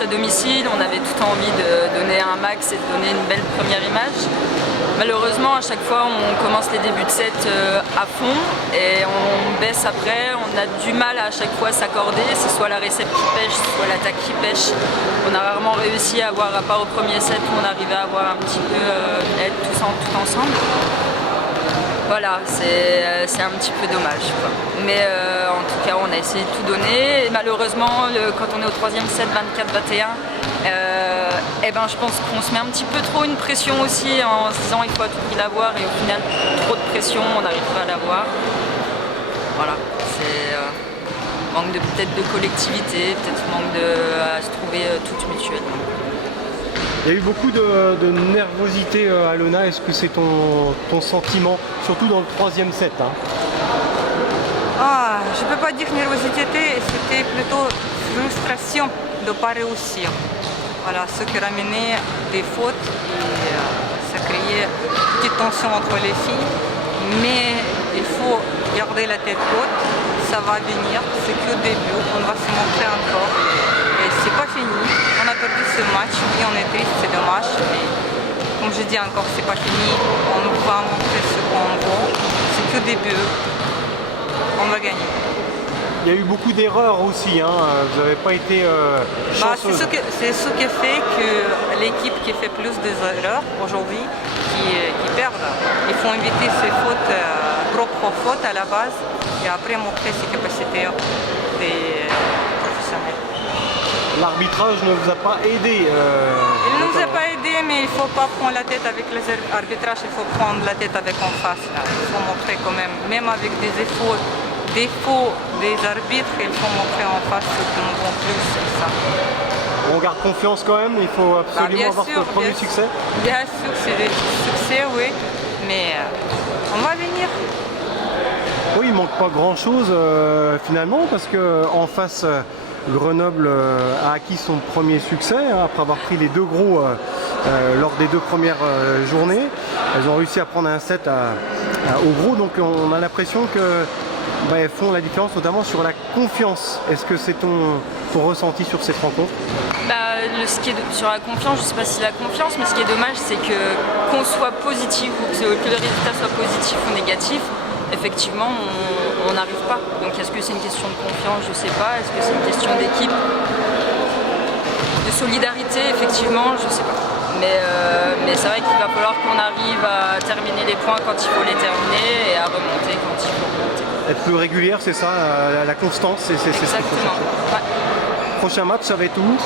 match à domicile, on avait tout envie de donner un max et de donner une belle première image. Malheureusement, à chaque fois, on commence les débuts de set à fond et on baisse après. On a du mal à chaque fois s'accorder, c'est soit la réception qui pêche, soit l'attaque qui pêche. On a rarement réussi à avoir, à part au premier set où on arrivait à avoir un petit peu être tout ensemble. Voilà, c'est un petit peu dommage, quoi. Mais en tout cas, on a essayé de tout donner. Et malheureusement, quand on est au troisième set, 24-21, je pense qu'on se met un petit peu trop une pression aussi en se disant il faut à tout prix l'avoir et au final, trop de pression, on n'arrive pas à l'avoir. Voilà, c'est manque peut-être de collectivité, peut-être manque à se trouver toutes mutuellement. Il y a eu beaucoup de nervosité à Lona, est-ce que c'est ton sentiment, surtout dans le troisième set hein? Je ne peux pas dire nervosité, c'était plutôt frustration de ne pas réussir. Voilà, ce qui ramenait des fautes et ça créait une petite tension entre les filles. Mais il faut garder la tête haute, ça va venir, c'est que le début, on va se montrer encore. Et c'est pas fini, on a perdu ce match, oui on est triste, c'est dommage, mais comme je dis encore, c'est pas fini, on va montrer ce qu'on vaut, c'est que le début, on va gagner. Il y a eu beaucoup d'erreurs aussi, hein. Vous n'avez pas été chanceuse. C'est ce qui fait que l'équipe qui fait plus d'erreurs aujourd'hui, qui perd, il faut éviter ces fautes, propres fautes à la base, et après montrer ses capacités des professionnels. L'arbitrage ne vous a pas aidé Il ne nous a pas aidé, mais il ne faut pas prendre la tête avec les arbitrages, il faut prendre la tête avec en face. Là. Il faut montrer quand même avec des défauts des arbitres, il faut montrer en face ce qui nous vont plus, c'est ça. On garde confiance quand même, il faut absolument avoir le premier succès. Bien sûr, c'est le succès, oui, mais on va venir. Oui, il ne manque pas grand-chose finalement, parce qu'en face, Grenoble a acquis son premier succès, hein, après avoir pris les deux gros lors des deux premières journées. Elles ont réussi à prendre un set au gros, donc on a l'impression que elles font la différence notamment sur la confiance. Est-ce que c'est ton ressenti sur cette rencontre? Sur la confiance, je ne sais pas si la confiance, mais ce qui est dommage, c'est qu'on soit positif ou que le résultat soit positif ou négatif, effectivement, on n'arrive pas. Donc est-ce que c'est une question de confiance? Je ne sais pas. Est-ce que c'est une question d'équipe? De solidarité, effectivement, je ne sais pas. Mais c'est vrai qu'il va falloir qu'on arrive à terminer les points quand il faut les terminer et à remonter quand il faut remonter. Être plus régulière, c'est ça, la constance, c'est ce qu'il faut chercher. Ouais. Prochain match, ça va être où?